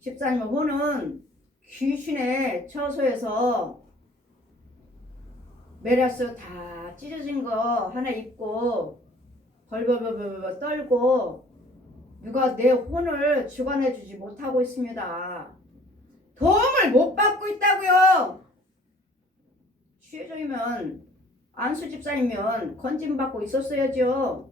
집사님 혼은 귀신의 처소에서 메라스 다 찢어진 거 하나 입고 벌벌벌벌 떨고 누가 내 혼을 주관해 주지 못하고 있습니다. 도움을 못 받고 있다고요. 취해종이면 안수 집사이면 건진 받고 있었어야죠.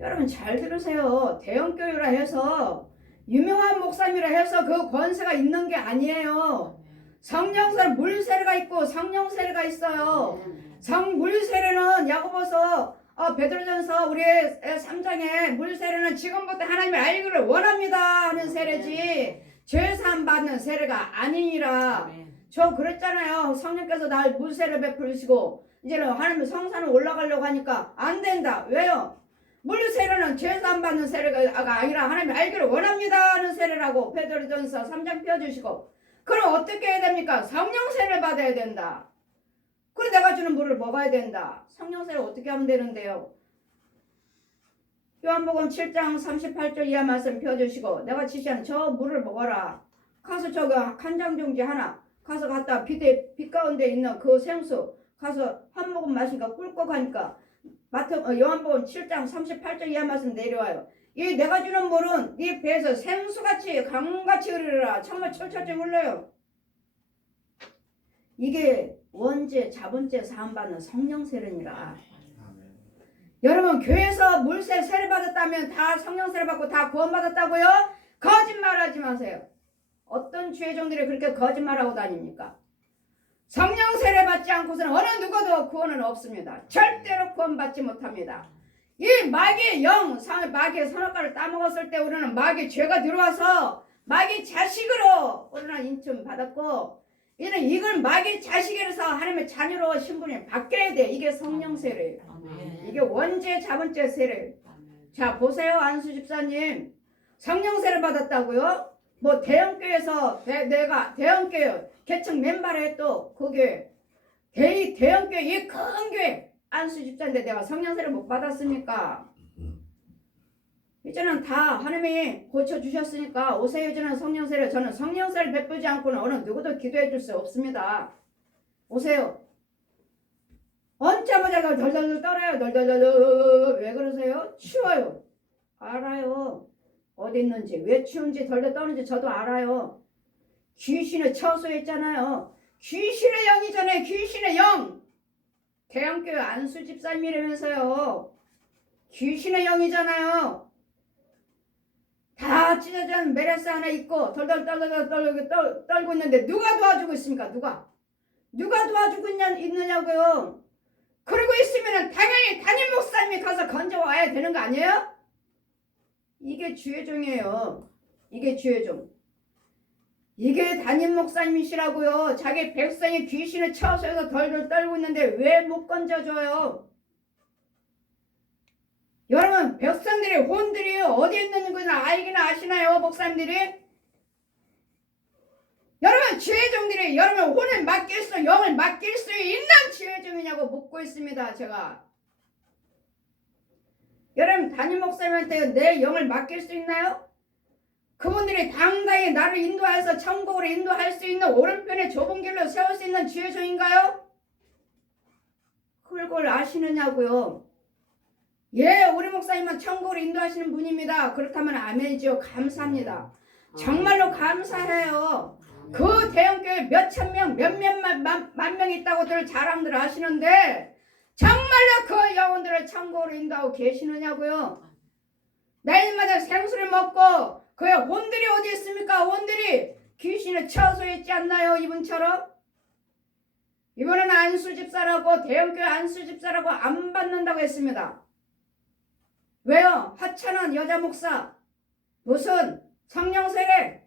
여러분 잘 들으세요. 대형교회라 해서 유명한 목사님이라 해서 그 권세가 있는 게 아니에요. 성령 물 세례가 있고 성령 세례가 있어요. 물 세례는 야고보서 베드로전서 우리 3장에 물 세례는 지금부터 하나님을 알기를 원합니다 하는 세례지 죄사함 받는 세례가 아니니라. 저 그랬잖아요. 성령께서 날 물 세례 베풀으시고 이제는 하나님 성산을 올라가려고 하니까 안 된다. 왜요? 물 세례는 죄사함 받는 세례가 아니라 하나님 알기를 원합니다 하는 세례라고 베드로전서 3장 펴주시고, 그럼 어떻게 해야 됩니까? 성령 세례를 받아야 된다. 그래 내가 주는 물을 먹어야 된다. 성령 세례 어떻게 하면 되는데요? 요한복음 7장 38절 이하 말씀 펴주시고, 내가 지시하는 저 물을 먹어라. 가서 저거 간장종지 하나 가서 갖다 빛 가운데 있는 그 생수 가서 한 모금 마시니까 꿀꺽하니까 요한복음 7장 38절 이하 말씀 내려와요. 이 내가 주는 물은 네 배에서 생수같이 강같이 흐르라. 정말 철철철 흘러요. 이게 원죄 자본죄 사함받는 성령 세례니라. 여러분 교회에서 물세 세례 받았다면 다 성령 세례 받고 다 구원 받았다고요? 거짓말하지 마세요. 어떤 죄종들이 그렇게 거짓말하고 다닙니까? 성령 세례 받지 않고서는 어느 누구도 구원은 없습니다. 절대로 구원 받지 못합니다. 이 마귀의 마귀의 선악과를 따먹었을 때 우리는 마귀의 죄가 들어와서 마귀 자식으로 우리는 인품 받았고, 이는 이걸 마귀 자식이라서 하나님의 자녀로 신분이 바뀌어야 돼. 이게 성령 세례예요. 이게 원죄 자본죄 세례. 자 보세요. 안수 집사님 성령 세례 받았다고요? 뭐 대형교회에서 내가 대형교회 개척 멤버를 했도 그게 대형교회 이 큰 교회 안수 집사인데 내가 성령 세례 못 받았습니까? 이제는 다 하나님이 고쳐주셨으니까 오세요. 이제는 성령 세례. 저는 성령 세례를 베풀지 않고는 어느 누구도 기도해 줄 수 없습니다. 오세요. 언짢아자가 덜덜덜 떨어요. 덜덜덜. 왜 그러세요? 추워요. 알아요. 어디 있는지 왜 추운지 덜덜 떠는지 저도 알아요. 귀신의 처소에 있잖아요. 귀신의 영이잖아요. 귀신의 영. 대형교회 안수 집사님이라면서요. 귀신의 영이잖아요. 다 찢어진 메레스 하나 있고 덜덜 떨고 있는데 누가 도와주고 있습니까? 누가 도와주고 있느냐고요. 그러고 있으면 당연히 담임 목사님이 가서 건져와야 되는 거 아니에요? 이게 주의종이에요. 이게 주의종. 이게 담임 목사님이시라고요. 자기 백성이 귀신의 처소에서 덜덜 떨고 있는데 왜 못 건져줘요? 여러분 백성들이 혼들이 어디 있는 거나 알기나 아시나요? 목사님들이? 여러분 주의종들이 여러분 혼을 맡길 수 영을 맡길 수 있는 주의종이냐고 묻고 있습니다. 제가 여러분 담임 목사님한테 내 영을 맡길 수 있나요? 그분들이 당당히 나를 인도해서 천국으로 인도할 수 있는 오른편의 좁은 길로 세울 수 있는 주의종인가요? 그걸 아시느냐고요. 예, 우리 목사님은 천국으로 인도하시는 분입니다. 그렇다면 아멘이죠. 감사합니다. 정말로 감사해요. 그 대형교회 몇천 명, 몇만 명 있다고들 자랑들 하시는데 정말로 그 영혼들을 천국으로 인도하고 계시느냐고요. 날마다 생수를 먹고 그의 혼들이 어디 있습니까? 혼들이 귀신의 처소에 있지 않나요? 이분처럼? 이분은 안수 집사라고 대형교회 안수 집사라고 안 받는다고 했습니다. 왜요? 하찮은 여자 목사 무슨 성령 세례?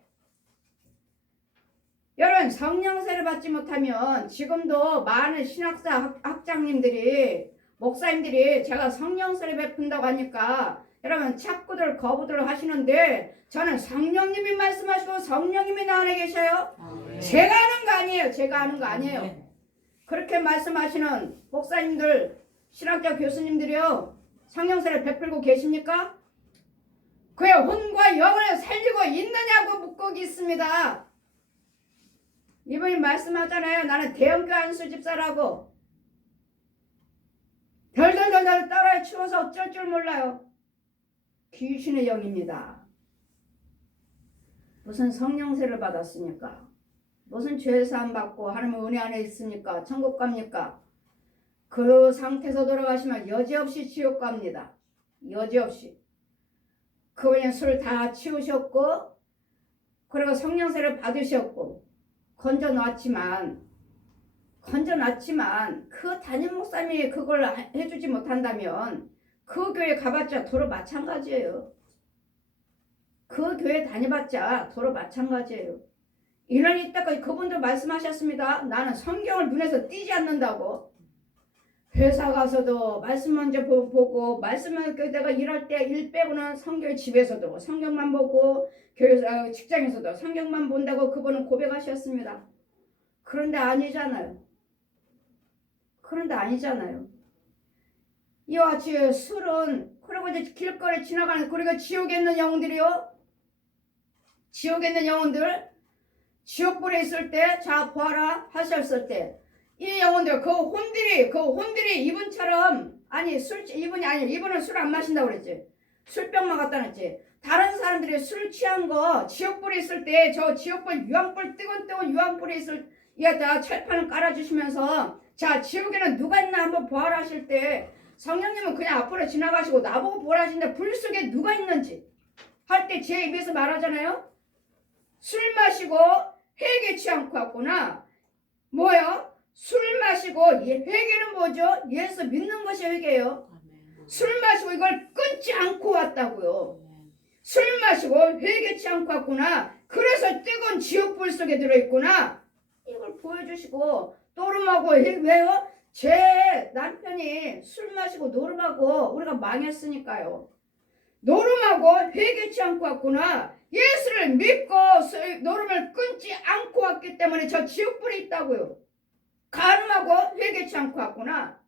여러분 성령 세례 받지 못하면 지금도 많은 신학사 학장님들이 목사님들이 제가 성령 세례 베푼다고 하니까 여러분 자꾸들 거부들 하시는데 저는 성령님이 말씀하시고 성령님이 나 안에 계셔요. 제가 하는 거 아니에요. 제가 하는 거 아니에요. 그렇게 말씀하시는 목사님들 신학자 교수님들이요 성령 세례 베풀고 계십니까? 그의 혼과 영을 살리고 있느냐고 묻고 있습니다. 이분이 말씀하잖아요. 나는 대형교회 안수 집사라고. 덜덜덜덜 떨어에 추워서 어쩔 줄 몰라요. 귀신의 영입니다. 무슨 성령세를 받았으니까, 무슨 죄사함 받고 하나님의 은혜 안에 있으니까 천국 갑니까? 그 상태에서 돌아가시면 여지없이 지옥 갑니다. 여지없이. 그분이 술 다 치우셨고, 그리고 성령세를 받으셨고, 건져놨지만 그 담임 목사님이 그걸 해주지 못한다면 그 교회 가봤자 도로 마찬가지예요. 그 교회 다녀봤자 도로 마찬가지예요. 이런 이때까지 그분도 말씀하셨습니다. 나는 성경을 눈에서 띄지 않는다고. 회사 가서도 말씀 먼저 보고, 말씀을 내가 일할 때 일 빼고는 성경, 집에서도 성경만 보고, 교회 직장에서도 성경만 본다고 그분은 고백하셨습니다. 그런데 아니잖아요. 이와 같이 술은, 그리고 이제 길거리 지나가는, 그리고 지옥에 있는 영혼들이요. 지옥에 있는 영혼들, 지옥불에 있을 때, 자 보아라 하셨을 때, 이 영혼들, 그 혼들이 이분처럼, 이분은 술 안 마신다고 그랬지. 술병만 갖다 놨지. 다른 사람들이 술 취한 거 지옥불에 있을 때, 저 지옥불 유황불, 뜨거운 유황불에 있을 때 철판을 깔아주시면서, 자 지옥에는 누가 있나 한번 보아라 하실 때, 성령님은 그냥 앞으로 지나가시고 나보고 보라 하시는데 불 속에 누가 있는지 할 때 제 입에서 말하잖아요. 술 마시고 회개치 않고 왔구나. 뭐요? 술 마시고, 회개는 뭐죠? 예수 믿는 것이 회개예요. 술 마시고 이걸 끊지 않고 왔다고요. 술 마시고 회개치 않고 왔구나. 그래서 뜨거운 지옥불 속에 들어있구나. 이걸 보여주시고, 노름하고, 왜요? 제 남편이 술 마시고 노름하고 우리가 망했으니까요. 노름하고 회개치 않고 왔구나. 예수를 믿고 노름을 끊지 않고 왔기 때문에 저 지옥불이 있다고요. 간음하고 회개치 않고 왔구나.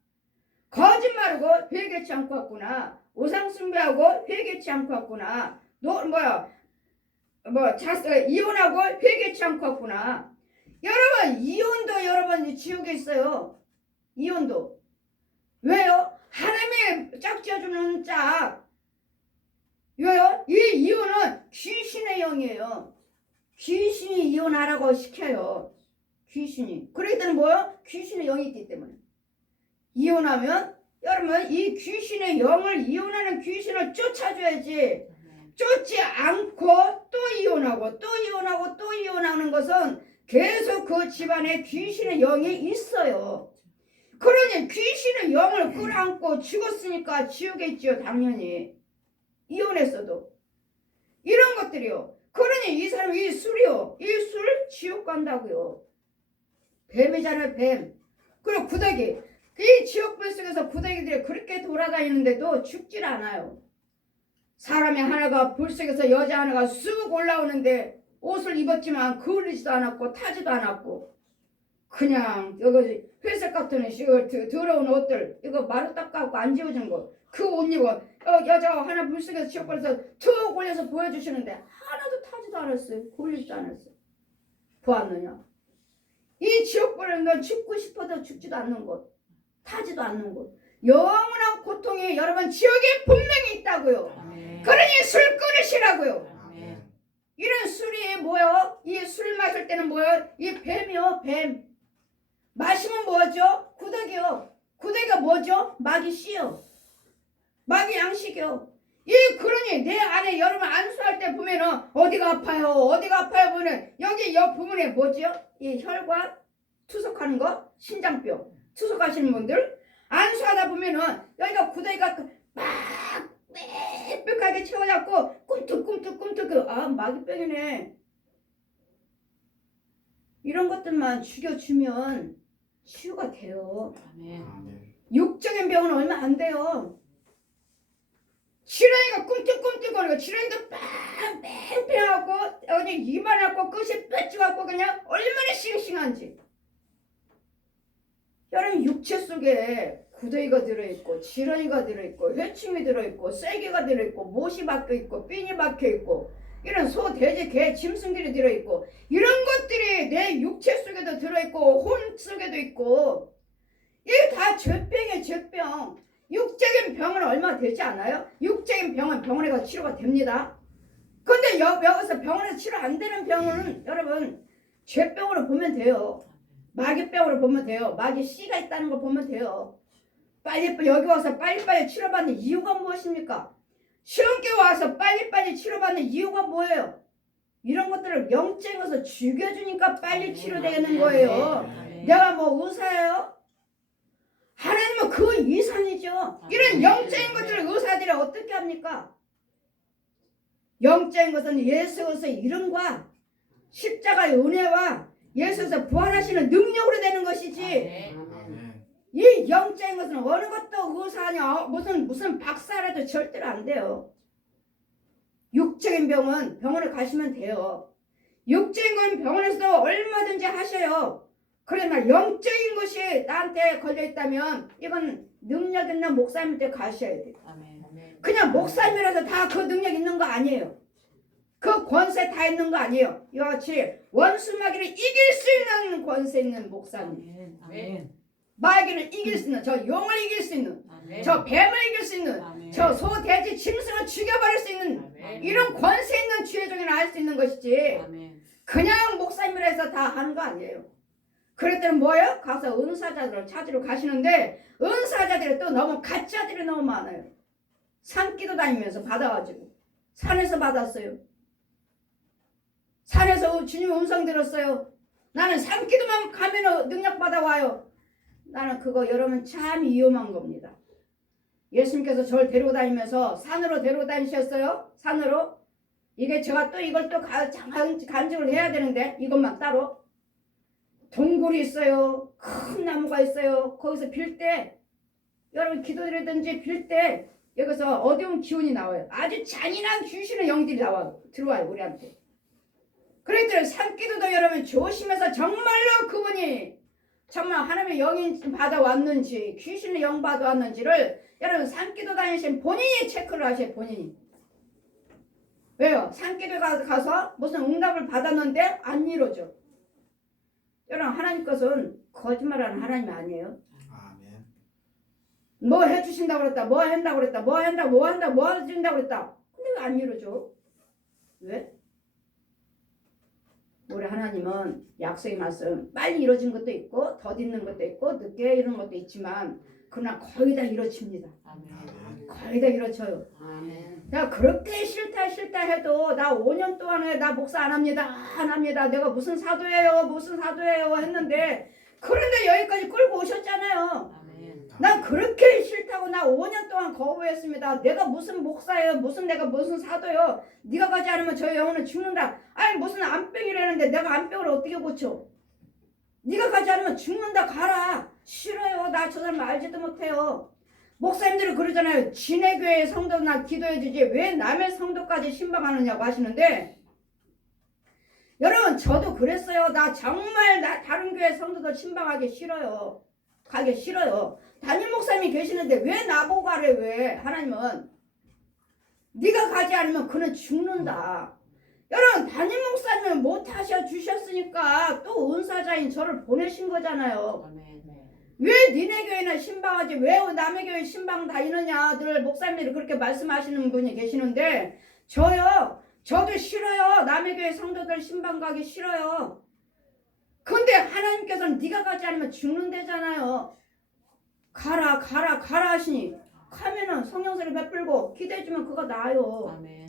거짓말하고 회개치 않고 왔구나. 우상숭배하고 회개치 않고 왔구나. 이혼하고 회개치 않고 왔구나. 여러분, 이혼도 여러분 지옥에 있어요. 이혼도. 왜요? 하나님의 짝지어주는 짝. 왜요? 이 이혼은 귀신의 영이에요. 귀신이 이혼하라고 시켜요. 귀신이. 그러기 때문에 뭐요? 귀신의 영이 있기 때문에. 이혼하면 여러분, 이 귀신의 영을, 이혼하는 귀신을 쫓아줘야지. 쫓지 않고 또 이혼하고 또 이혼하고 또 이혼하는 것은 계속 그 집안에 귀신의 영이 있어요. 그러니 귀신의 영을 끌어안고 죽었으니까 지옥에 있죠. 당연히. 이혼했어도. 이런 것들이요. 그러니 이 사람, 이 술이요. 이 술 지옥 간다고요. 뱀이잖아요. 뱀. 그리고 구더기. 이 지옥불 속에서 구더기들이 그렇게 돌아다니는데도 죽질 않아요. 사람이 하나가 불 속에서 여자 하나가 쑥 올라오는데 옷을 입었지만 그을리지도 않았고 타지도 않았고, 그냥 여기 회색 같은 더러운 옷들 이거 마루 닦아갖고 안 지워진 거 그 옷 입어 여자가 하나 불 속에서 지옥불에서 툭 올려서 보여주시는데 하나도 타지도 않았어요. 그을리지도 않았어요. 보았느냐? 이 지옥불은 넌 죽고 싶어도 죽지도 않는 곳, 타지도 않는 곳, 영원한 고통이 여러분 지옥에 분명히 있다고요. 아멘. 그러니 술 끊으시라고요. 아멘. 이런 술이 뭐요? 이 술 마실 때는 뭐요? 이 뱀이요. 뱀. 마시면 뭐죠? 구더기요. 구더기가 뭐죠? 마귀 씨요. 마귀 양식이요. 그러니 내 안에 여러분 안수할 때 보면은 어디가 아파요 보면 여기 옆 부분에 뭐죠? 이 혈관 투석하는 거, 신장뼈 투석하시는 분들 안수하다 보면은 여기가 구더기가 막 빽빽하게 채워잡고 꿈틀꿈틀 마귀병이네. 이런 것들만 죽여주면 치유가 돼요. 아멘. 육적인 병은 얼마 안 돼요. 지렁이가 꿈틀꿈틀거리고 지렁이도 뺑뺑하고 어디 이만하고 끝이 뺏겨갖고 그냥 얼마나 싱싱한지. 여러분 육체 속에 구더기가 들어있고 지렁이가 들어있고 회충이 들어있고 쐐기가 들어있고 못이 박혀있고 핀이 박혀있고 이런 소, 돼지, 개, 짐승들이 들어있고 이런 것들이 내 육체 속에도 들어있고 혼 속에도 있고 이게 다 죄병이에요. 죄병. 육적인 병은 얼마 되지 않아요? 육적인 병은 병원에 가서 치료가 됩니다. 근데 여기서 병원에서 치료 안 되는 병은 여러분 죄병으로 보면 돼요. 마귀병으로 보면 돼요. 마귀 씨가 있다는 걸 보면 돼요. 빨리 여기 와서 빨리빨리 치료받는 이유가 무엇입니까? 시험께 와서 빨리빨리 치료받는 이유가 뭐예요? 이런 것들을 영적인 것을 죽여주니까 빨리 치료되는 거예요. 내가 뭐 의사예요? 하나님은 그 이상이죠. 이런 영적인 것들을 의사들이 어떻게 합니까? 영적인 것은 예수 그리스도의 이름과 십자가의 은혜와 예수에서 부활하시는 능력으로 되는 것이지. 이 영적인 것은 어느 것도 의사냐 무슨 박사라도 절대로 안 돼요. 육적인 병은 병원에 가시면 돼요. 육적인 건 병원에서 얼마든지 하셔요. 그러나 영적인 것이 나한테 걸려있다면 이건 능력 있는 목사님한테 가셔야 돼요. 그냥 목사님이라서 다 그 능력 있는 거 아니에요. 그 권세 다 있는 거 아니에요. 이와 같이 원수 마귀를 이길 수 있는 권세 있는 목사님. 마귀를 이길 수 있는, 저 용을 이길 수 있는, 저 뱀을 이길 수 있는, 저 소, 돼지, 짐승을 죽여버릴 수 있는 이런 권세 있는 주의종이나 할 수 있는 것이지 그냥 목사님이라 해서 다 하는 거 아니에요. 그랬더니 뭐예요? 가서 은사자들을 찾으러 가시는데 은사자들이 또 너무 가짜들이 너무 많아요. 산기도 다니면서 받아가지고 산에서 받았어요. 산에서 주님 음성 들었어요. 나는 산기도만 가면 능력 받아와요. 나는 그거 여러분 참 위험한 겁니다. 예수님께서 저를 데리고 다니면서 산으로 데리고 다니셨어요. 산으로. 이게 제가 또 이걸 또 간증을 해야 되는데 이것만 따로. 동굴이 있어요. 큰 나무가 있어요. 거기서 빌 때 여러분 기도드리든지 빌 때 여기서 어두운 기운이 나와요. 아주 잔인한 귀신의 영들이 들어와요 우리한테. 그랬더니 산기도도 여러분 조심해서 정말로 그분이 정말 하나님의 영이 받아왔는지 귀신의 영 받아왔는지를 여러분 산기도 다니신 본인이 체크를 하셔요. 본인이. 왜요? 산기도 가서 무슨 응답을 받았는데 안 이루어져. 여러분 하나님 것은 거짓말하는 하나님이 아니에요. 아멘. 뭐 해주신다고 그랬다. 뭐 한다고 그랬다. 뭐 해준다고 그랬다. 근데 왜 안 이루어져? 왜? 우리 하나님은 약속의 말씀 빨리 이루어진 것도 있고 더디는 것도 있고 늦게 이루는 것도 있지만 그러나 거의 다 이루어집니다. 아멘. 거의 다 이루어져요. 내가 그렇게 싫다 해도 나 5년 동안에 나 목사 안 합니다. 내가 무슨 사도예요 했는데 그런데 여기까지 끌고 오셨잖아요. 난 그렇게 싫다고 나 5년 동안 거부했습니다. 내가 무슨 목사예요? 내가 무슨 사도요? 네가 가지 않으면 저 영혼은 죽는다. 아니 무슨 암병이라는데 내가 암병을 어떻게 고쳐? 네가 가지 않으면 죽는다. 가라. 싫어요. 나 저 사람 알지도 못해요. 목사님들이 그러잖아요. 지네 교회 성도나 기도해주지 왜 남의 성도까지 신방하느냐고 하시는데 여러분 저도 그랬어요. 나 정말 다른 교회 성도도 신방하기 싫어요. 가기 싫어요. 담임 목사님이 계시는데 왜 나보고 가래? 왜? 하나님은 네가 가지 않으면 그는 죽는다. 여러분 담임 목사님은 못하셔 주셨으니까 또 은사자인 저를 보내신 거잖아요. 왜 니네 교회는 신방하지 왜 남의 교회 신방 다니느냐 늘 목사님들이 그렇게 말씀하시는 분이 계시는데 저도 싫어요. 남의 교회 성도들 신방 가기 싫어요. 근데 하나님께서는 네가 가지 않으면 죽는다잖아요. 가라 하시니 가면은 성령세를 베풀고 기도해주면 그거 나아요. 아멘.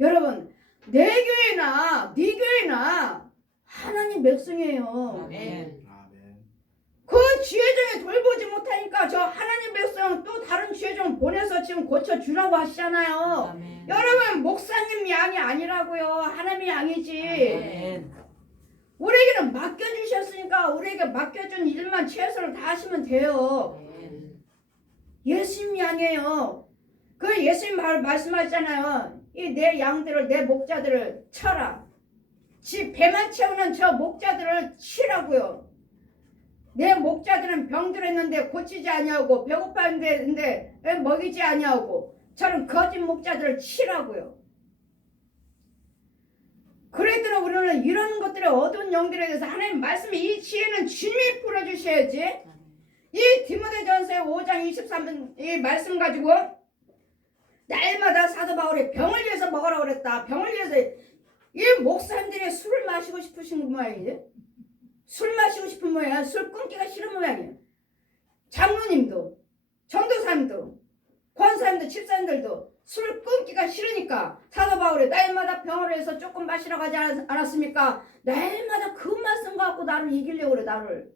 여러분 내 교회나 네 교회나 하나님 백성이에요. 아멘. 그 지혜정이 돌보지 못하니까 저 하나님 백성 또 다른 지혜정 보내서 지금 고쳐주라고 하시잖아요. 아멘. 여러분 목사님 양이 아니라고요. 하나님의 양이지. 아멘. 우리에게는 맡겨주셨으니까 우리에게 맡겨준 일만 최선을 다하시면 돼요. 예수님 양이에요. 그 예수님 말씀하시잖아요. 이 내 양들을 내 목자들을 쳐라. 지 배만 채우는 저 목자들을 치라고요. 내 목자들은 병들었는데 고치지 아니하고 배고팠는데 먹이지 아니하고 저는 거짓 목자들을 치라고요. 그랬더니 우리는 이런 것들의 어두운 영들에 대해서 하나님 말씀이 이 지혜는 주님이 풀어주셔야지. 이 디모데전서 5장 23번 이 말씀 가지고 날마다 사도 바울이 병을 위해서 먹으라고 그랬다. 병을 위해서 이 목사님들이 술을 마시고 싶으신 모양이지. 술 마시고 싶은 모양이야. 술 끊기가 싫은 모양이야. 장로님도 전도사님도 권사님도 집사님들도 술 끊기가 싫으니까 사도 바울이 날마다 병을 해서 조금 마시라고 하지 않았습니까? 날마다 그 말씀 갖고 나를 이기려고 그래. 나를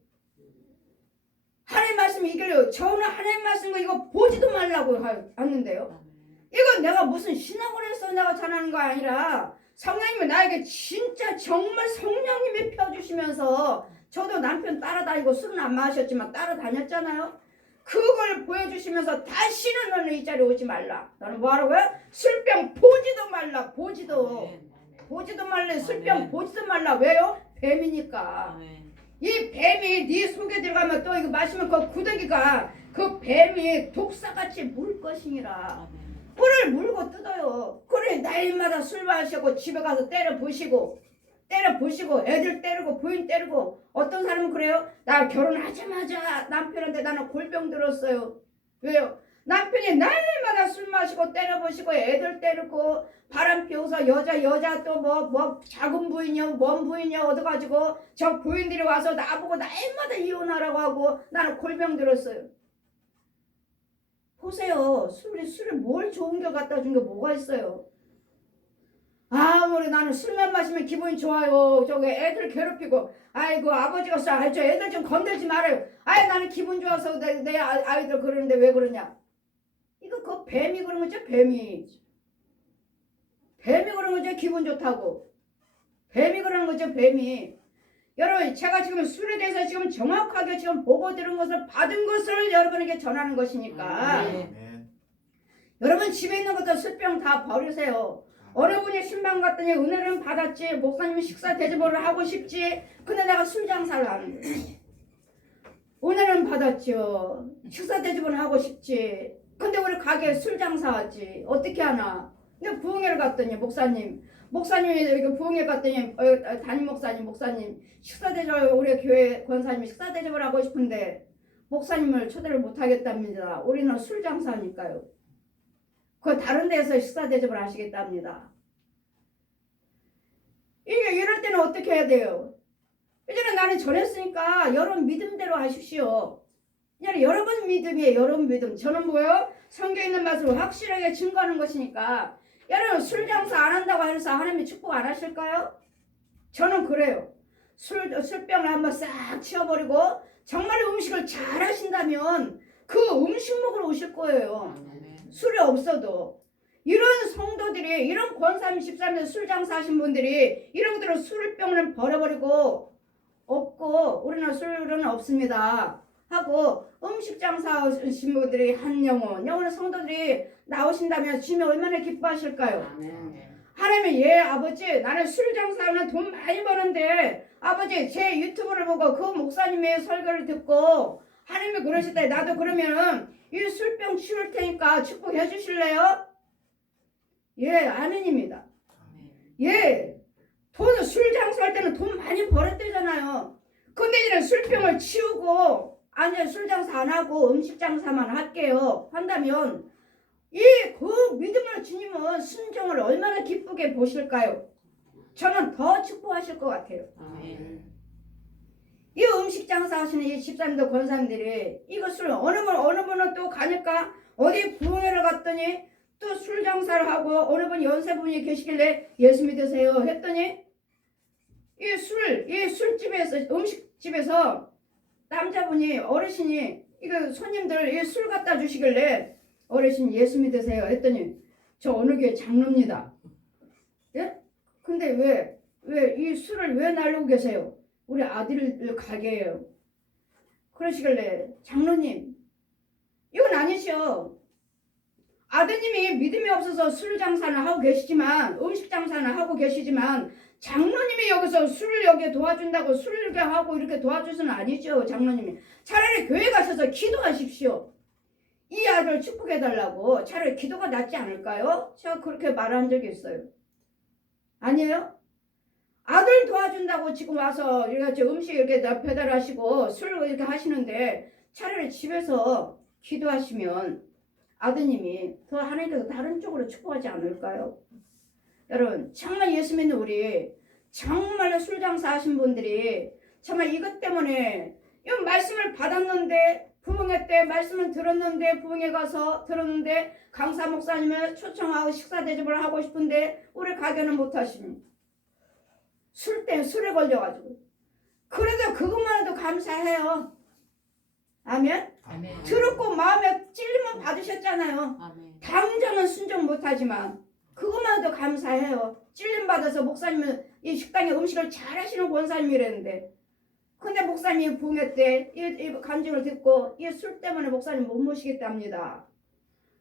하나님 말씀 이기려고. 저는 하나님 말씀 이거 보지도 말라고 하는데요. 이건 내가 무슨 신학을 해서 내가 전하는 거 아니라 성령님이 나에게 진짜 정말 성령님이 펴주시면서 저도 남편 따라다니고 술은 안 마셨지만 따라다녔잖아요. 그걸 보여주시면서 다시는 너는 이 자리에 오지 말라. 너는 뭐하라고요? 술병 보지도 말라. 보지도 말라. 술병 보지도 말라. 왜요? 뱀이니까. 이 뱀이 네 속에 들어가면 또 이거 마시면 그 구더기가 그 뱀이 독사같이 물 것이니라. 뿔을 물고 뜯어요. 그래 날마다 술 마시고 집에 가서 때려 부시고 애들 때리고 부인 때리고. 어떤 사람은 그래요. 나 결혼하자마자 남편한테 나는 골병 들었어요. 왜요? 남편이 날마다 술 마시고 때려 부시고 애들 때리고 바람 피워서 여자 또 뭐 작은 부인이요 먼 부인이요 얻어가지고 저 부인들이 와서 나보고 날마다 이혼하라고 하고 나는 골병 들었어요. 보세요. 술을 뭘 좋은 거 갖다 준 게 뭐가 있어요. 아무리 나는 술만 마시면 기분이 좋아요. 저기 애들 괴롭히고 아이고 아버지가 저 애들 좀 건들지 말아요. 나는 기분 좋아서 내 아이들 그러는데 왜 그러냐. 이거 그 뱀이 그런 거죠. 뱀이 그런 거죠. 기분 좋다고. 뱀이 그런 거죠. 뱀이. 여러분 제가 지금 술에 대해서 지금 정확하게 지금 보고 들은 것을 받은 것을 여러분에게 전하는 것이니까 여러분 집에 있는 것도 술병 다 버리세요. 어느 분이 신방 갔더니 은혜는 받았지 목사님이 식사 대접을 하고 싶지 근데 내가 술 장사를 하는 거예요. 은혜는 받았죠. 식사 대접을 하고 싶지 근데 우리 가게에 술 장사하지 어떻게 하나. 근데 부흥회를 갔더니 목사님이 여기 부흥회 갔더니 담임 목사님 식사 대접을 우리 교회 권사님이 식사 대접을 하고 싶은데 목사님을 초대를 못 하겠답니다. 우리는 술 장사니까요. 그 다른 데서 식사 대접을 하시겠답니다. 이게 이럴 때는 어떻게 해야 돼요? 이제는 나는 전했으니까 여러분 믿음대로 하십시오. 이제는 여러분 믿음이에요. 여러분 믿음. 저는 뭐요? 성경에 있는 말씀을 확실하게 증거하는 것이니까 여러분 술 장사 안 한다고 해서 하나님이 축복 안 하실까요? 저는 그래요. 술병을 한번 싹 치워버리고 정말 음식을 잘 하신다면 그 음식 먹으러 오실 거예요. 술이 없어도. 이런 성도들이 이런 권사님 집사님들 술 장사하신 분들이 이런 것들은 술병을 버려버리고 없고 우리는 술은 없습니다 하고 음식 장사하신 분들이 한 영혼 성도들이 나오신다면 주님 얼마나 기뻐하실까요? 하나님이 아버지 나는 술 장사하면 돈 많이 버는데 아버지 제 유튜브를 보고 그 목사님의 설교를 듣고 하나님이 그러실 때 나도 그러면 이 술병 치울 테니까 축복해 주실래요? 아멘입니다. 돈 술 장사할 때는 돈 많이 벌었대잖아요. 근데 이제 술병을 치우고 아니 술 장사 안 하고 음식 장사만 할게요 한다면 그 믿음으로 주님은 순종을 얼마나 기쁘게 보실까요? 저는 더 축복하실 것 같아요. 이 음식 장사 하시는 이 집사님들 권사님들이 이것을 어느 분은 또 가니까 어디 부흥회를 갔더니 또 술 장사를 하고 어느 분 연세분이 계시길래 예수 믿으세요 했더니 이 술집에서 음식집에서 남자분이 어르신이 이거 손님들 이 술 갖다 주시길래 어르신 예수 믿으세요 했더니 저 어느 교회 장로입니다. 근데 왜 이 술을 왜 날리고 계세요? 우리 아들 가게예요. 그러시길래 장로님 이건 아니셔. 아드님이 믿음이 없어서 술 장사는 하고 계시지만 음식 장사는 하고 계시지만 장로님이 여기서 술을 여기 도와준다고 술을 이렇게 하고 이렇게 도와주서는 아니죠. 장로님이 차라리 교회 가셔서 기도하십시오. 이 아들 축복해달라고. 차라리 기도가 낫지 않을까요? 제가 그렇게 말한 적이 있어요. 아니에요? 아들 도와준다고 지금 와서 이렇게 음식 이렇게 배달하시고 술 이렇게 하시는데 차라리 집에서 기도하시면 아드님이 더 하나님께서 다른 쪽으로 축복하지 않을까요? 여러분 정말 예수 믿는 우리 정말로 술 장사 하신 분들이 정말 이것 때문에 이 말씀을 받았는데 부흥회 때 말씀을 들었는데 부흥회 가서 들었는데 강사 목사님을 초청하고 식사 대접을 하고 싶은데 우리 가게는 못하시면 술에 걸려가지고 그래도 그것만 해도 감사해요. 아멘? 아멘. 들었고 마음에 찔리면 받으셨잖아요. 아멘. 당장은 순종 못하지만 그것만 해도 감사해요. 찔림 받아서 목사님은 이 식당에 음식을 잘하시는 권사님이랬는데 근데 목사님이 부흥회 때 이 간증을 듣고 이 술 때문에 목사님 못 모시겠답니다.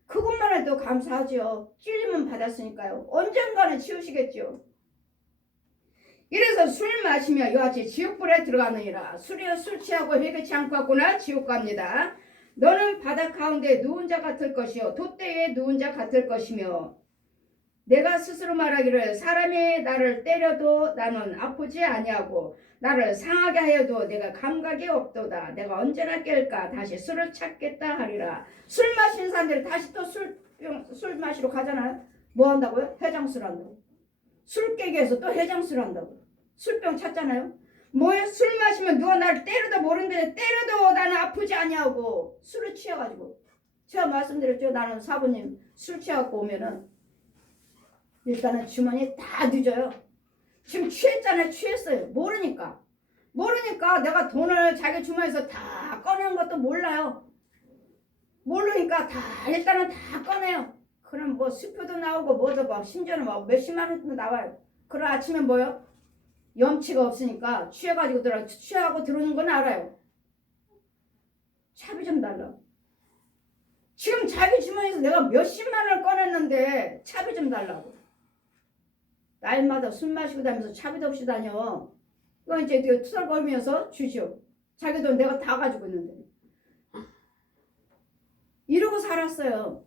그것만 해도 감사하죠. 찔림은 받았으니까요. 언젠가는 치우시겠죠. 이래서 술 마시며 이같이 지옥불에 들어가느니라. 술 취하고 회개치 않고 왔구나 지옥 갑니다. 너는 바다 가운데 누운 자 같을 것이요 돛대에 누운 자 같을 것이며 내가 스스로 말하기를 사람이 나를 때려도 나는 아프지 아니하고 나를 상하게 하여도 내가 감각이 없도다. 내가 언제나 깰까 다시 술을 찾겠다 하리라. 술 마시는 사람들이 다시 또 술 마시러 가잖아요. 뭐 한다고요? 해장술 한다고. 술 깨게 해서 또 해장술 한다고. 술병 찾잖아요. 뭐에 술 마시면 누가 나를 때려도 모르는데 때려도 나는 아프지 아니하고 술을 취해가지고 제가 말씀드렸죠. 나는 사부님 술 취해갖고 오면은 일단은 주머니에 다 뒤져요. 지금 취했잖아요. 취했어요. 모르니까 내가 돈을 자기 주머니에서 다 꺼내는 것도 몰라요. 모르니까 다 일단은 다 꺼내요. 그럼 뭐 수표도 나오고 뭐도 막 심지어는 막 몇십만 원도 나와요. 그럼 아침에 뭐요? 염치가 없으니까 취해가지고 취하고 들어오는 건 알아요. 차비 좀 달라. 지금 자기 주머니에서 내가 몇십만 원을 꺼냈는데 차비 좀 달라고. 날마다 술 마시고 다니면서 차비도 없이 다녀. 그건 이제 투덜거리면서 주시오. 자기 돈 내가 다 가지고 있는데. 이러고 살았어요.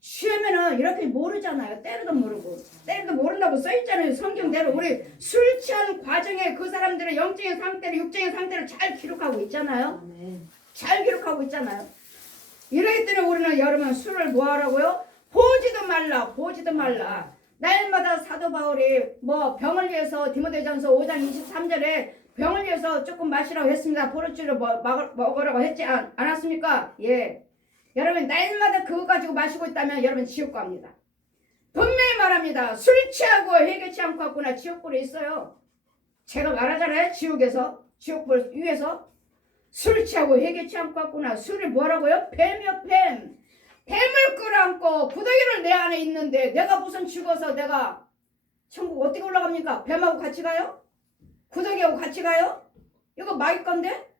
취하면은 이렇게 모르잖아요. 때려도 모르고. 때려도 모른다고 써있잖아요. 성경대로. 우리 술 취한 과정에 그 사람들의 영적인 상태를 육적인 상태를 잘 기록하고 있잖아요. 아멘. 잘 기록하고 있잖아요. 이러기 때문에 우리는 여러분 술을 뭐 하라고요? 보지도 말라. 날마다 사도 바울이 뭐 병을 위해서 디모데전서 5장 23절에 병을 위해서 조금 마시라고 했습니다. 포르치를 먹으라고 했지 않았습니까? 예. 여러분 날마다 그거 가지고 마시고 있다면 여러분 지옥 갑니다. 분명히 말합니다. 술 취하고 회개치 않고 왔구나 지옥불에 있어요. 제가 말하잖아요. 지옥불 위에서 술 취하고 회개치 않고 왔구나. 술이 뭐라고요? 뱀이요 뱀. 뱀을 끌어안고 구더기를 내 안에 있는데 내가 무슨 죽어서 내가 천국 어떻게 올라갑니까? 뱀하고 같이 가요? 구더기하고 같이 가요? 이거 마귀 건데?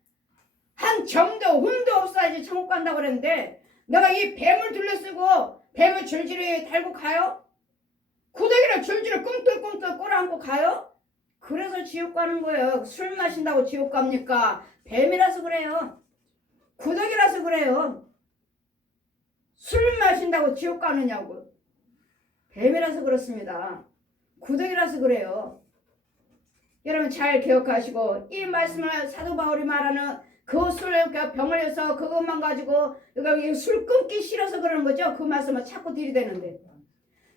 한 점도 흠도 없어야지 천국 간다고 그랬는데 내가 이 뱀을 둘러쓰고 뱀을 줄줄이 달고 가요? 구더기를 줄줄이 꿈틀꿈틀 끌어안고 가요? 그래서 지옥 가는 거예요. 술 마신다고 지옥 갑니까? 뱀이라서 그래요. 구더기라서 그래요. 술 마신다고 지옥 가느냐고. 뱀이라서 그렇습니다. 구더기라서 그래요. 여러분 잘 기억하시고 이 말씀을 사도 바울이 말하는 그 술을 병을 해서 그것만 가지고 술 끊기 싫어서 그러는 거죠. 그 말씀을 자꾸 들이대는데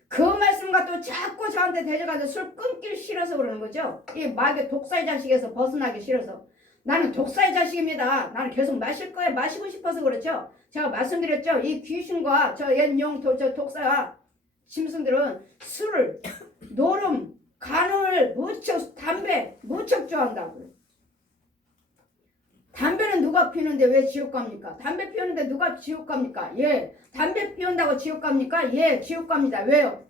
그 말씀과 또 자꾸 저한테 대적하는데 술 끊기 싫어서 그러는 거죠. 이 마귀 독사의 자식에서 벗어나기 싫어서. 나는 독사의 자식입니다. 나는 계속 마실 거예요. 마시고 싶어서 그렇죠. 제가 말씀드렸죠. 이 귀신과 저 옛용 저 독사 짐승들은 술을 노름 간을 무척 담배 무척 좋아한다고요. 담배는 누가 피우는데 왜 지옥 갑니까? 담배 피우는데 누가 지옥 갑니까? 예. 담배 피운다고 지옥 갑니까? 예. 지옥 갑니다. 왜요?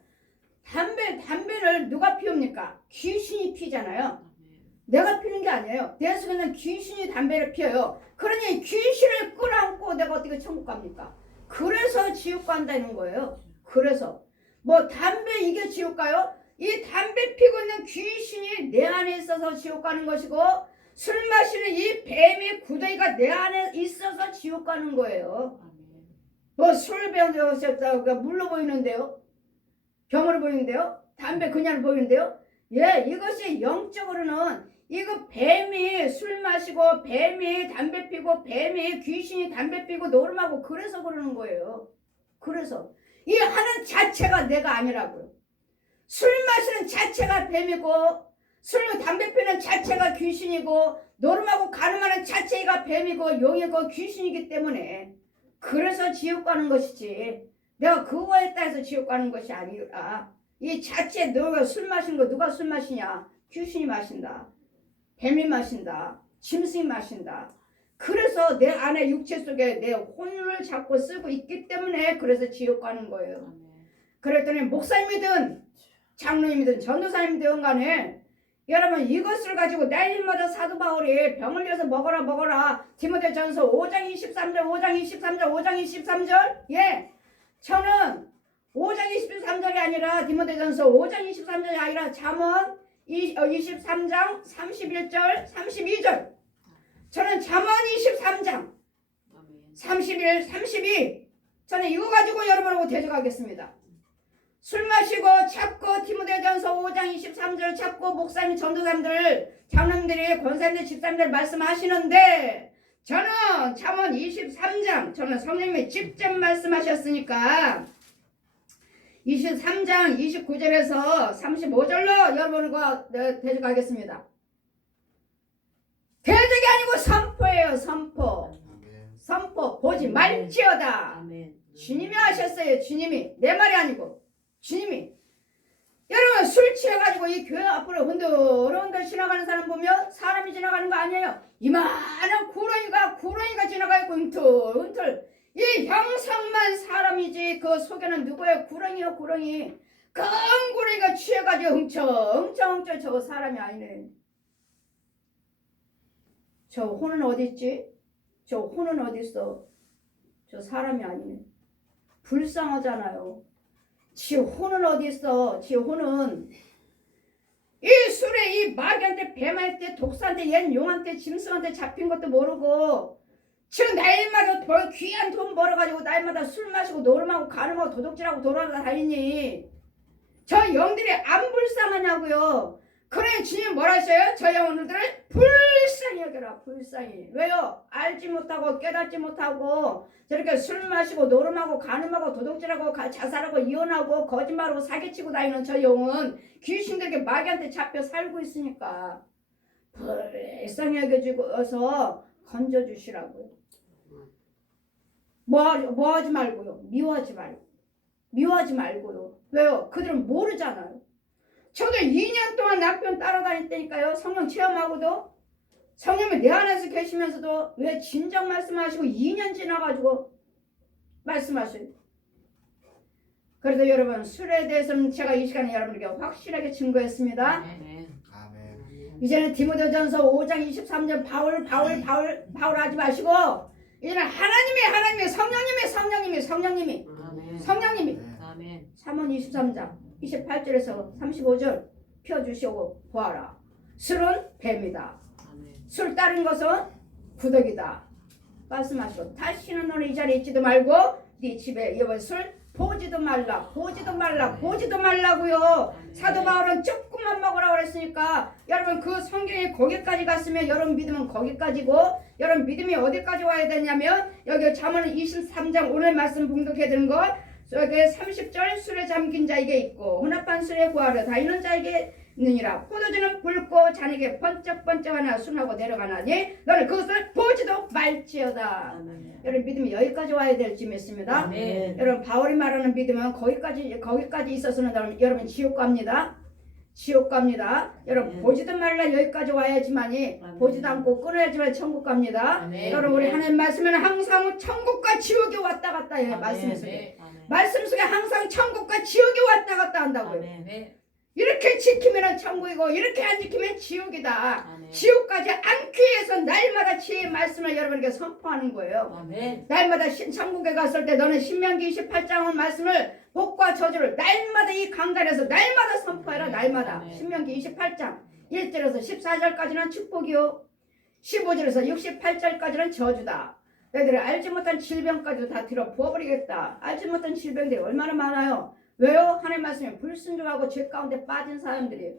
담배를 누가 피웁니까? 귀신이 피잖아요. 내가 피는 게 아니에요. 내 속에는 귀신이 담배를 피워요. 그러니 귀신을 끌어안고 내가 어떻게 천국 갑니까? 그래서 지옥 간다는 거예요. 그래서 뭐 담배 이게 지옥 가요? 이 담배 피고 있는 귀신이 내 안에 있어서 지옥 가는 것이고 술 마시는 이 뱀이 구더기가 내 안에 있어서 지옥 가는 거예요. 뭐 술 배우셨다고 물로 보이는데요? 병으로 보이는데요? 담배 그냥 보이는데요? 예, 이것이 영적으로는 이거 뱀이 술 마시고 뱀이 담배 피고 뱀이 귀신이 담배 피고 노름하고 그래서 그러는 거예요. 그래서 이 하는 자체가 내가 아니라고요. 술 마시는 자체가 뱀이고 술 담배 피는 자체가 귀신이고 노름하고 가늠하는 자체가 뱀이고 용이고 귀신이기 때문에 그래서 지옥 가는 것이지 내가 그거에 따라서 지옥 가는 것이 아니라 이 자체 너가 술 마시는 거 누가 술 마시냐? 귀신이 마신다. 뱀이 마신다. 짐승이 마신다. 그래서 내 안에 육체 속에 내 혼을 잡고 쓰고 있기 때문에 그래서 지옥 가는 거예요. 그랬더니 목사님이든 장로님이든 전도사님이든 간에 여러분 이것을 가지고 날마다 사도 바울이 병을 위해서 먹어라 디모데전서 5장 23절 5장 23절 5장 23절 예 저는 5장 23절이 아니라 디모데전서 5장 23절이 아니라 잠언 23장 31절 32절 저는 잠언 23장 31 32 저는 이거 가지고 여러분하고 대적하겠습니다. 술 마시고 잡고 디모데전서 5장 23절 잡고 목사님 전도사님들 장로님들이 권사님들 집사님들 말씀하시는데 저는 잠언 23장 저는 성령님이 직접 말씀하셨으니까 23장 29절에서 35절로 여러분과 대적하겠습니다. 대적이 아니고 선포예요. 선포. 선포 보지 말지어다. 주님이 하셨어요. 주님이 내 말이 아니고 주님이. 여러분 술 취해가지고 이 교회 앞으로 흔들흔들 지나가는 사람 보면 사람이 지나가는 거 아니에요. 이만한 구렁이가 지나가고 흔들 이 형상만 사람이지 그 속에는 누구예요? 구렁이요 구렁이. 큰 구렁이가 취해가지고 흥청 저거 사람이 아니네. 저 혼은 어디 있지? 저 혼은 어디 있어? 저 사람이 아니네. 불쌍하잖아요. 지 혼은 어디 있어? 지 혼은 이 술에 이 마귀한테 뱀한테 독사한테 얜 용한테 짐승한테 잡힌 것도 모르고 지금 날마다 귀한 돈 벌어가지고 날마다 술 마시고 노름하고 가늠하고 도둑질하고 돌아다니니 저 영들이 안 불쌍하냐고요. 그래 주님 뭐라 하셔요? 저 영혼들을 불쌍히 여겨라. 불쌍히. 왜요? 알지 못하고 깨닫지 못하고 저렇게 술 마시고 노름하고 가늠하고 도둑질하고 자살하고 이혼하고 거짓말하고 사기치고 다니는 저 영혼 귀신들에게 마귀한테 잡혀 살고 있으니까 불쌍히 여겨주어서 건져주시라고요. 뭐 하지 말고요. 미워하지 말고요. 왜요? 그들은 모르잖아요. 저도 2년 동안 남편 따라다녔다니까요. 성령 체험하고도 성령이 내 안에서 계시면서도 왜 진정 말씀하시고 2년 지나가지고 말씀하셔요. 그래서 여러분 술에 대해서는 제가 이 시간에 여러분에게 확실하게 증거했습니다. 아멘. 이제는 디모데전서 5장 23절 바울 하지 마시고 이제는 하나님이 성령님이 아멘. 잠언 23장 28절에서 35절 펴주시고 보아라. 술은 뱀이다. 술 따른 것은 구더기다. 말씀하시고 다시는 너는 이 자리에 있지도 말고 네 집에 이번 술 보지도 말라고요. 사도 바울은 조금만 먹으라고 그랬으니까 여러분 그 성경이 거기까지 갔으면 여러분 믿음은 거기까지고 여러분 믿음이 어디까지 와야 되냐면 여기 잠언 23장 오늘 말씀 봉독해 드린 거 여기 30절 술에 잠긴 자에게 있고 혼합한 술에 구하려 다니는 자에게 있느니라. 포도주는 붉고 잔에게 번쩍번쩍하나 순하고 내려가나니 너는 그것을 보지도 말지어다. 아멘. 여러분 믿음이 여기까지 와야 될지 믿습니다. 아멘. 여러분 바울이 말하는 믿음은 거기까지 있어서는 여러분 지옥 갑니다. 여러분 보지도 말라 여기까지 와야지만이 아멘. 보지도 않고 끊어야지만 천국 갑니다. 아멘. 여러분 우리 하나님 말씀은 항상 천국과 지옥이 왔다 갔다 해요. 말씀 속에 항상 천국과 지옥이 왔다 갔다 한다고요. 아멘. 이렇게 지키면 천국이고 이렇게 안 지키면 지옥이다. 아멘. 지옥까지 않기 위해서 날마다 지혜의 말씀을 여러분에게 선포하는 거예요. 아멘. 날마다 천국에 갔을 때 너는 신명기 28장의 말씀을 복과 저주를 날마다 이 강단에서 날마다 선포해라. 날마다. 아멘. 신명기 28장 1절에서 14절까지는 축복이요 15절에서 68절까지는 저주다. 너희들이 알지 못한 질병까지도 다 들어 부어버리겠다. 알지 못한 질병들이 얼마나 많아요. 왜요? 하나님 말씀에 불순종하고 죄 가운데 빠진 사람들이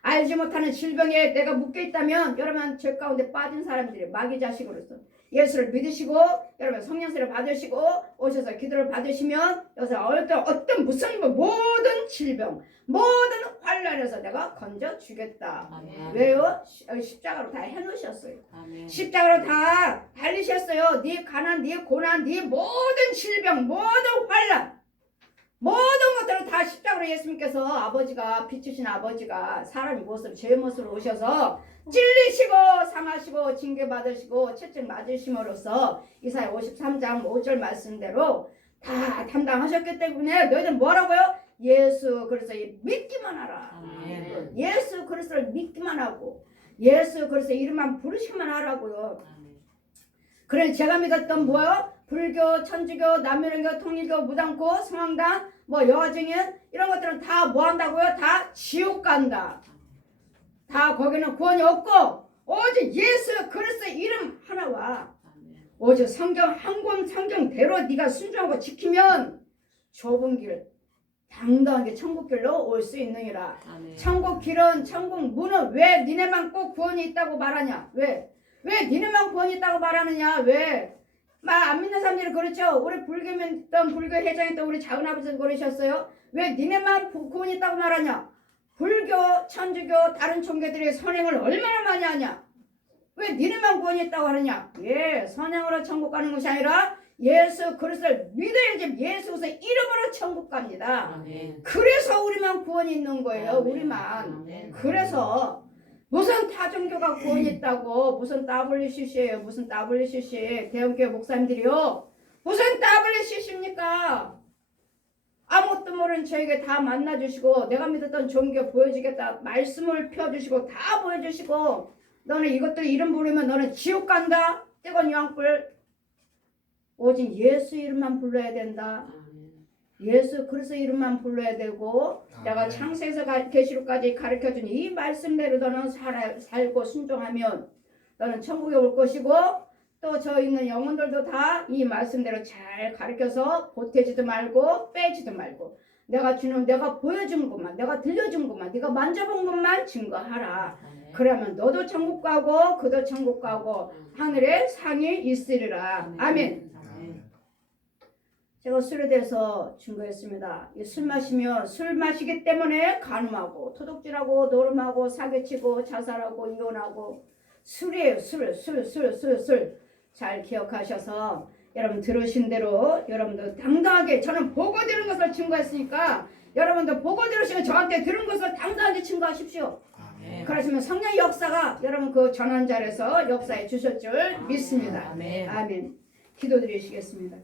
알지 못하는 질병에 내가 묶여있다면 여러분 죄 가운데 빠진 사람들이 마귀 자식으로서 예수를 믿으시고 여러분 성령세를 받으시고 오셔서 기도를 받으시면 여기서 어떤 무슨 모든 질병 모든 환란에서 내가 건져주겠다. 아멘. 왜요? 십자가로 다 해놓으셨어요. 아멘. 십자가로 다 달리셨어요. 네 가난, 네 고난, 네 모든 질병, 모든 환란 모든 것들을 다 십자가로 예수님께서 아버지가 비추신 아버지가 사람이 무엇으로 죄의 모습으로 오셔서 찔리시고 상하시고 징계받으시고 채찍 맞으심으로써 이사야 53장 5절 말씀대로 다 담당하셨기 때문에 너희들 뭐라고요? 예수 그리스도 믿기만 하라. 아멘. 예수 그리스도를 믿기만 하고 예수 그리스도 이름만 부르시기만 하라고요. 아멘. 그래 제가 믿었던 뭐요? 불교, 천주교, 남유령교, 통일교, 무당고, 성황당, 여화증인 이런 것들은 다 뭐 한다고요? 다 지옥 간다. 다 거기는 구원이 없고 오직 예수 그리스도 이름 하나와 아멘. 오직 성경 한 권 성경대로 네가 순종하고 지키면 좁은 길 당당하게 천국 길로 올 수 있느니라. 아멘. 천국 길은 천국 문은 왜 니네만 꼭 구원이 있다고 말하냐? 왜 니네만 구원이 있다고 말하느냐? 왜? 안 믿는 사람들이 그렇죠. 우리 불교 믿던 불교 회장했던 우리 작은아버지도 그러셨어요. 왜 니네만 구원이 있다고 말하냐? 불교, 천주교, 다른 종교들이 선행을 얼마나 많이 하냐? 왜 니네만 구원이 있다고 하느냐? 예, 선행으로 천국 가는 것이 아니라 예수 그리스도를 믿어야지 예수 그리스도 이름으로 천국 갑니다. 아멘. 그래서 우리만 구원이 있는 거예요. 아멘. 우리만. 아멘. 그래서 무슨 타종교가 구원이 있다고 무슨 WCC예요. 무슨 WCC 대형교회 목사님들이요. 무슨 WCC입니까? 아무것도 모르는 저에게 다 만나주시고 내가 믿었던 종교 보여주겠다 말씀을 펴주시고 다 보여주시고 너는 이것들 이름 부르면 너는 지옥 간다. 뜨거운 유황불. 오직 예수 이름만 불러야 된다. 아멘. 예수 그리스도 이름만 불러야 되고 내가 창세에서 계시록까지 가르쳐준 이 말씀대로 너는 살고 순종하면 너는 천국에 올 것이고 또 저 있는 영혼들도 다 이 말씀대로 잘 가르쳐서 보태지도 말고 빼지도 말고 내가 보여준 것만 내가 들려준 것만 네가 만져본 것만 증거하라. 아멘. 그러면 너도 천국 가고 그도 천국 가고 하늘에 상이 있으리라. 아멘. 아멘. 제가 술에 대해서 증거했습니다. 술 마시면 술 마시기 때문에 간음하고 토독질하고 노름하고 사기치고 자살하고 이혼하고 술이에요. 술. 잘 기억하셔서 여러분 들으신 대로 여러분도 당당하게 저는 보고 들은 것을 증거했으니까 여러분도 보고 들으시면 저한테 들은 것을 당당하게 증거하십시오. 아멘. 그러시면 성령의 역사가 여러분 그 전환 자리에서 역사해 주실 줄 믿습니다. 아멘. 아멘. 기도드리시겠습니다.